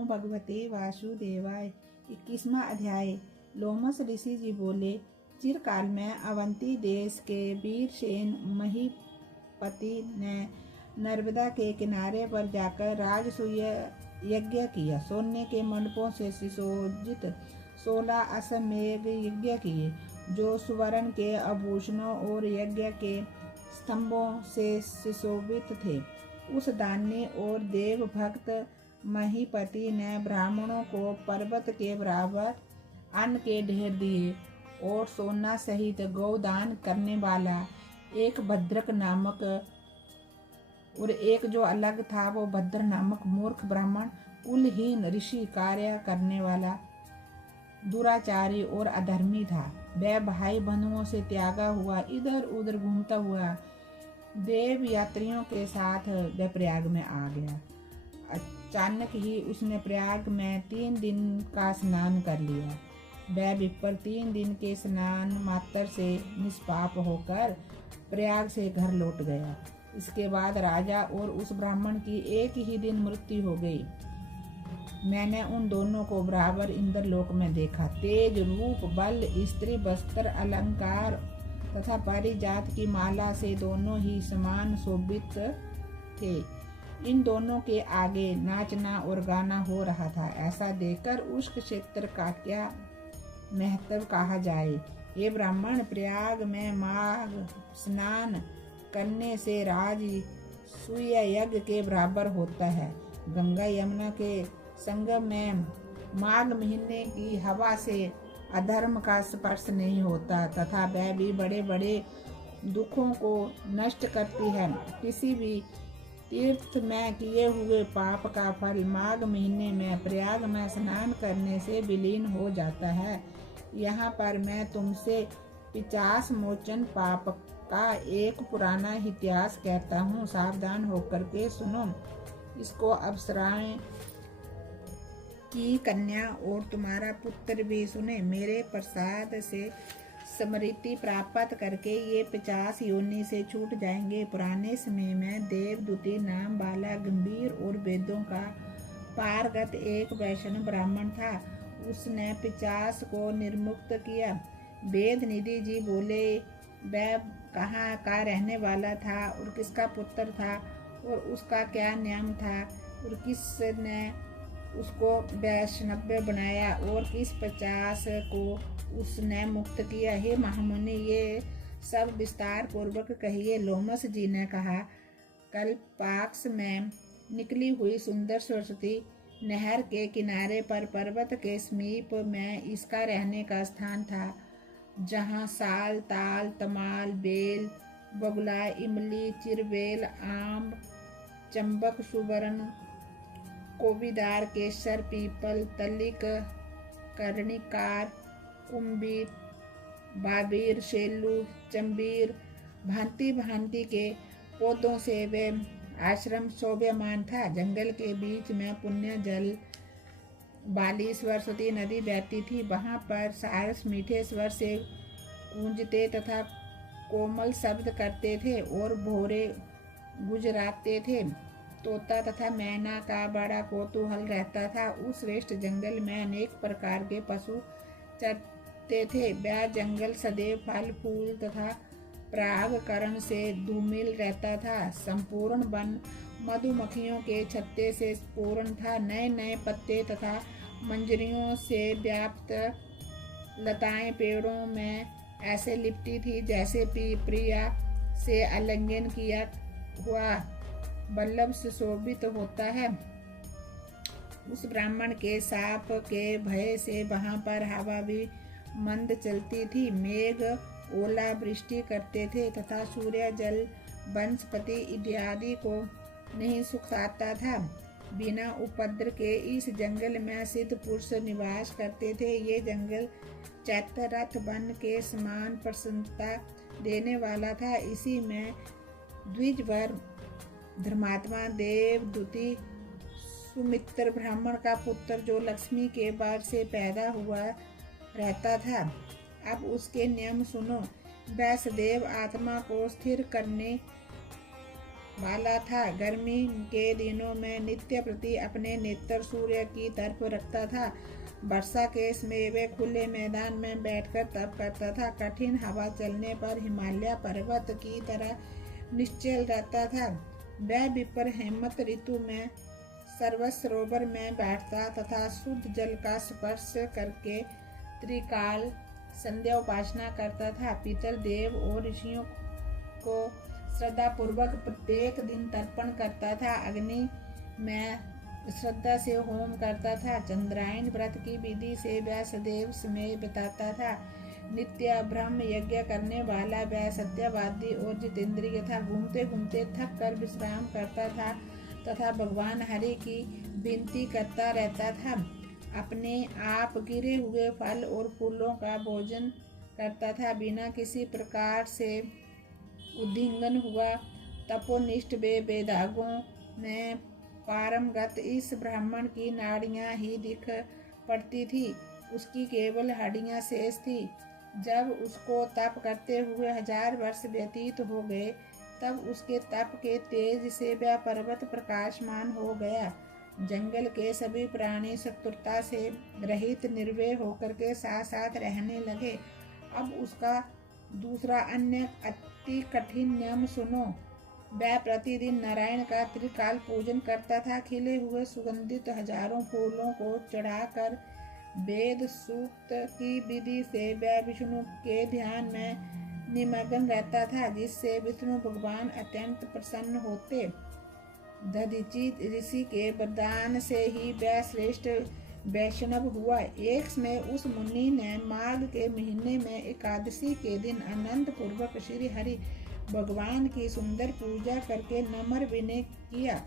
नमो भगवते वासुदेवाय। 21वां अध्याय। लोमस ऋषि जी बोले, चिरकाल में अवंती देश के वीरसेन महीपति ने नर्मदा के किनारे पर जाकर राजसूय यज्ञ किया। सोने के मंडपों से सुसज्जित 16 अश्वमेध यज्ञ किए, जो सुवर्ण के आभूषणों और यज्ञ के स्तंभों से सुशोभित थे। उस दानी और देव भक्त महीपति ने ब्राह्मणों को पर्वत के बराबर अन्न के ढेर दिए और सोना सहित गौदान करने वाला एक भद्रक नामक और एक जो अलग था वो भद्र नामक मूर्ख ब्राह्मण, कुलहीन ऋषि, कार्य करने वाला, दुराचारी और अधर्मी था। वह भाई बंधुओं से त्यागा हुआ इधर उधर घूमता हुआ देव यात्रियों के साथ वह प्रयाग में आ गया। अचानक ही उसने प्रयाग में 3 दिन का स्नान कर लिया। वह विप्र 3 दिन के स्नान मात्र से निष्पाप होकर प्रयाग से घर लौट गया। इसके बाद राजा और उस ब्राह्मण की एक ही दिन मृत्यु हो गई। मैंने उन दोनों को बराबर इंद्रलोक में देखा। तेज, रूप, बल, स्त्री वस्त्र, अलंकार तथा पारिजात की माला से दोनों ही समान शोभित थे। इन दोनों के आगे नाचना और गाना हो रहा था। ऐसा देखकर उस क्षेत्र का क्या महत्व कहा जाए। ये ब्राह्मण, प्रयाग में माघ स्नान करने से राजसूय यज्ञ के बराबर होता है। गंगा यमुना के संगम में माघ महीने की हवा से अधर्म का स्पर्श नहीं होता तथा वह भी बड़े बड़े दुखों को नष्ट करती है। किसी भी तीर्थ में किए हुए पाप का फल माघ महीने में प्रयाग में स्नान करने से विलीन हो जाता है। यहाँ पर मैं तुमसे 50 मोचन पाप का एक पुराना इतिहास कहता हूँ, सावधान होकर के सुनो। इसको अप्सराएं की कन्या और तुम्हारा पुत्र भी सुने। मेरे प्रसाद से स्मृति प्राप्त करके ये 50 योनि से छूट जाएंगे। पुराने समय में देवदूती नाम वाला गंभीर और वेदों का पारगत एक वैष्णव ब्राह्मण था। उसने 50 को निर्मुक्त किया। वेद निधि जी बोले, वह कहाँ का रहने वाला था और किसका पुत्र था और उसका क्या नाम था और किसने उसको वैष्णव बनाया और किस 50 को उसने मुक्त किया। हे महामुनि, ये सब विस्तार पूर्वक कहिए। लोमस जी ने कहा, कल्पाक्ष में निकली हुई सुंदर सरस्वती नहर के किनारे पर पर्वत के समीप में इसका रहने का स्थान था, जहाँ साल, ताल, तमाल, बेल, बगुला, इमली, चिरबेल, आम, चंबक, सुवर्ण, कोबीदार, केसर, पीपल, तलिक, कर्णिकार, कुंभीर, बाबीर, शेलू, चंबीर, भांति भांति के पौधों से वे आश्रम शोभ्यमान था। जंगल के बीच में पुण्य जल वाली सरस्वती नदी बहती थी। वहाँ पर सारस मीठे स्वर से गूंजते तथा कोमल शब्द करते थे और भौरे गुजराते थे। तोता तथा मैना का बड़ा कौतूहल रहता था। उस श्रेष्ठ जंगल में अनेक प्रकार के पशु चरते थे। वह जंगल सदैव फल फूल तथा परागकरण से धूमिल रहता था। संपूर्ण वन मधुमक्खियों के छत्ते से पूर्ण था। नए नए पत्ते तथा मंजरियों से व्याप्त लताएं पेड़ों में ऐसे लिपटी थी जैसे प्रिया से आलिंगन किया हुआ बल्लभ सुशोभित होता है। उस ब्राह्मण के साप के भय से वहां पर हवा भी मंद चलती थी। मेघ ओला वृष्टि करते थे तथा सूर्य जल वनस्पति इत्यादि को नहीं सुखाता था। बिना उपद्र के इस जंगल में सिद्ध पुरुष निवास करते थे। ये जंगल चैत्यरथ वन के समान प्रसन्नता देने वाला था। इसी में द्विजवर धर्मात्मा देवदूती सुमित्र ब्राह्मण का पुत्र, जो लक्ष्मी के वर से पैदा हुआ, रहता था। अब उसके नियम सुनो। वह सदैव आत्मा को स्थिर करने वाला था। गर्मी के दिनों में नित्य प्रति अपने नेत्र सूर्य की तरफ रखता था। वर्षा के समय वे खुले मैदान में बैठकर तप करता था। कठिन हवा चलने पर हिमालय पर्वत की तरह निश्चल रहता था। वह विपर हेमंत ऋतु में सर्वत सरोवर में बैठता तथा शुद्ध जल का स्पर्श करके त्रिकाल संध्या उपासना करता था। पितर देव और ऋषियों को श्रद्धा पूर्वक प्रत्येक दिन तर्पण करता था। अग्नि में श्रद्धा से होम करता था। चंद्रायन व्रत की विधि से वह सदैव समय बिताता था। नित्य ब्रह्म यज्ञ करने वाला वह सत्यवादी और जितेंद्रिय था। घूमते घूमते थक कर विश्राम करता था तथा भगवान हरि की विनती करता रहता था। अपने आप गिरे हुए फल और फूलों का भोजन करता था। बिना किसी प्रकार से उद्विग्न हुआ तपोनिष्ठ वेदागों में पारंगत इस ब्राह्मण की नाड़ियां ही दिख पड़ती थी। उसकी केवल हड्डियां शेष थी। जब उसको तप करते हुए 1000 वर्ष व्यतीत हो गए तब उसके तप के तेज से वह पर्वत प्रकाशमान हो गया। जंगल के सभी प्राणी शत्रुता से रहित निर्भय होकर के साथ साथ रहने लगे। अब उसका दूसरा अन्य अति कठिन नियम सुनो। वह प्रतिदिन नारायण का त्रिकाल पूजन करता था। खिले हुए सुगंधित हजारों फूलों को चढ़ाकर वेद सूक्त की विधि से वह विष्णु के ध्यान में निमग्न रहता था, जिससे विष्णु भगवान अत्यंत प्रसन्न होते। दधीचि ऋषि के वरदान से ही वह श्रेष्ठ वैष्णव हुआ। एक समय उस मुनि ने माघ के महीने में एकादशी के दिन आनंद पूर्वक श्री हरि भगवान की सुंदर पूजा करके नम्र विनय किया।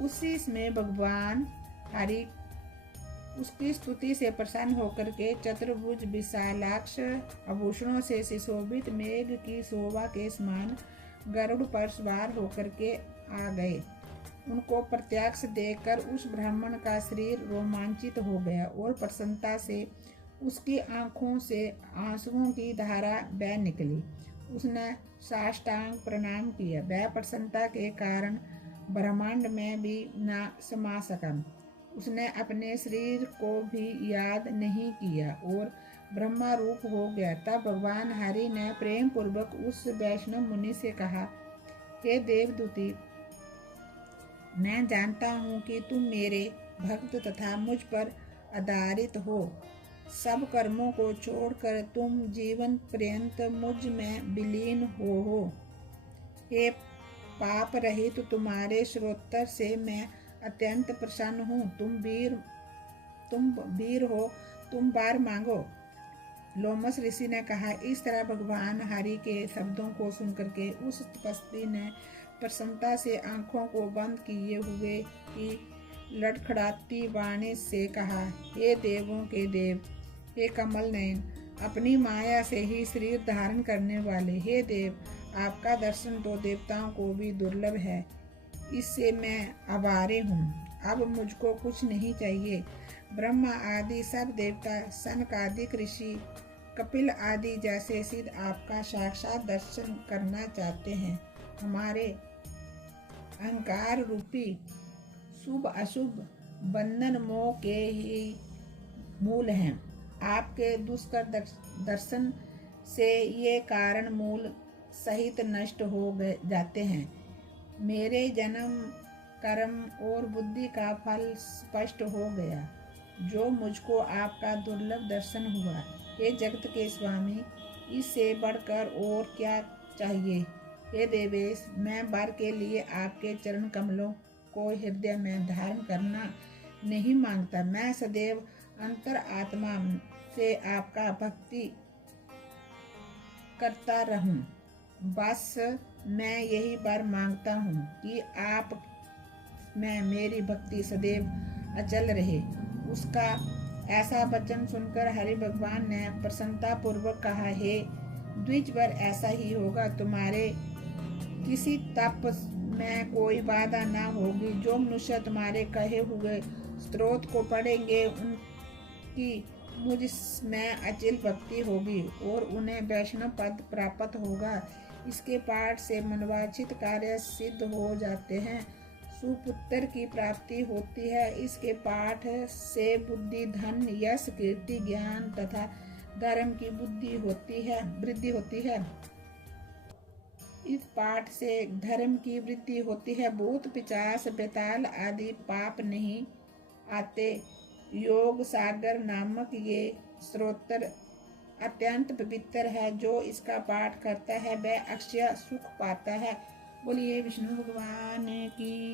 उसी समय भगवान हरि उसकी स्तुति से प्रसन्न होकर के चतुर्भुज विशालाक्ष आभूषणों से सुशोभित मेघ की शोभा के समान गरुड़ पर सवार होकर के आ गए। उनको प्रत्यक्ष देखकर उस ब्राह्मण का शरीर रोमांचित हो गया और प्रसन्नता से उसकी आंखों से आंसुओं की धारा बह निकली। उसने साष्टांग प्रणाम किया। वह प्रसन्नता के कारण ब्रह्मांड में भी न समा सका। उसने अपने शरीर को भी याद नहीं किया और ब्रह्मा रूप हो गया। तब भगवान हरि ने प्रेम पूर्वक उस वैष्णव मुनि से कहा, हे देवदूती, मैं जानता हूँ कि तुम मेरे भक्त तथा मुझ पर आधारित हो। सब कर्मों को छोड़कर तुम जीवन पर्यंत मुझ में विलीन हो। हे पाप रहित तुम्हारे श्रोत्र से मैं अत्यंत प्रसन्न हूँ। तुम वीर हो, तुम वर मांगो। लोमस ऋषि ने कहा। इस तरह भगवान हरि के शब्दों को सुनकर के उस तपस्वी ने प्रसन्नता से आंखों को बंद किए हुए ही लड़खड़ाती वाणी से कहा, हे देवों के देव, हे कमल नयन, अपनी माया से ही शरीर धारण करने वाले, हे देव, आपका दर्शन तो देवताओं को भी दुर्लभ है। इससे मैं आभारी हूँ। अब मुझको कुछ नहीं चाहिए। ब्रह्मा आदि सब देवता, सनकादिक ऋषि, कपिल आदि जैसे सिद्ध आपका साक्षात दर्शन करना चाहते हैं। हमारे अहंकार रूपी शुभ अशुभ बंधन मोह के ही मूल हैं। आपके दुष्कर दर्शन से ये कारण मूल सहित नष्ट हो जाते हैं। मेरे जन्म कर्म और बुद्धि का फल स्पष्ट हो गया, जो मुझको आपका दुर्लभ दर्शन हुआ। हे जगत के स्वामी, इससे बढ़कर और क्या चाहिए। हे देवेश, मैं वर के लिए आपके चरण कमलों को हृदय में धारण करना नहीं मांगता। मैं सदैव अंतर आत्मा से आपका भक्ति करता रहूं। बस मैं यही वर मांगता हूँ कि आप में मेरी भक्ति सदैव अचल रहे। उसका ऐसा वचन सुनकर हरि भगवान ने प्रसन्नता पूर्वक कहा, हे द्विजवर, ऐसा ही होगा। तुम्हारे किसी तप में कोई बाधा ना होगी। जो मनुष्य तुम्हारे कहे हुए स्त्रोत को पढ़ेंगे, उनकी मुझ में अचल भक्ति होगी और उन्हें वैष्णव पद प्राप्त होगा। इसके पाठ से मनवांछित कार्य सिद्ध हो जाते हैं। सुपुत्र की प्राप्ति होती है। इसके पाठ से बुद्धि, धन, यश, कीर्ति, ज्ञान तथा धर्म की वृद्धि होती है। इस पाठ से धर्म की वृद्धि होती है। भूत, पिशाच, बेताल आदि पाप नहीं आते। योग सागर नामक ये स्तोत्र अत्यंत पवित्र है। जो इसका पाठ करता है वह अक्षय सुख पाता है। बोलिए विष्णु भगवान की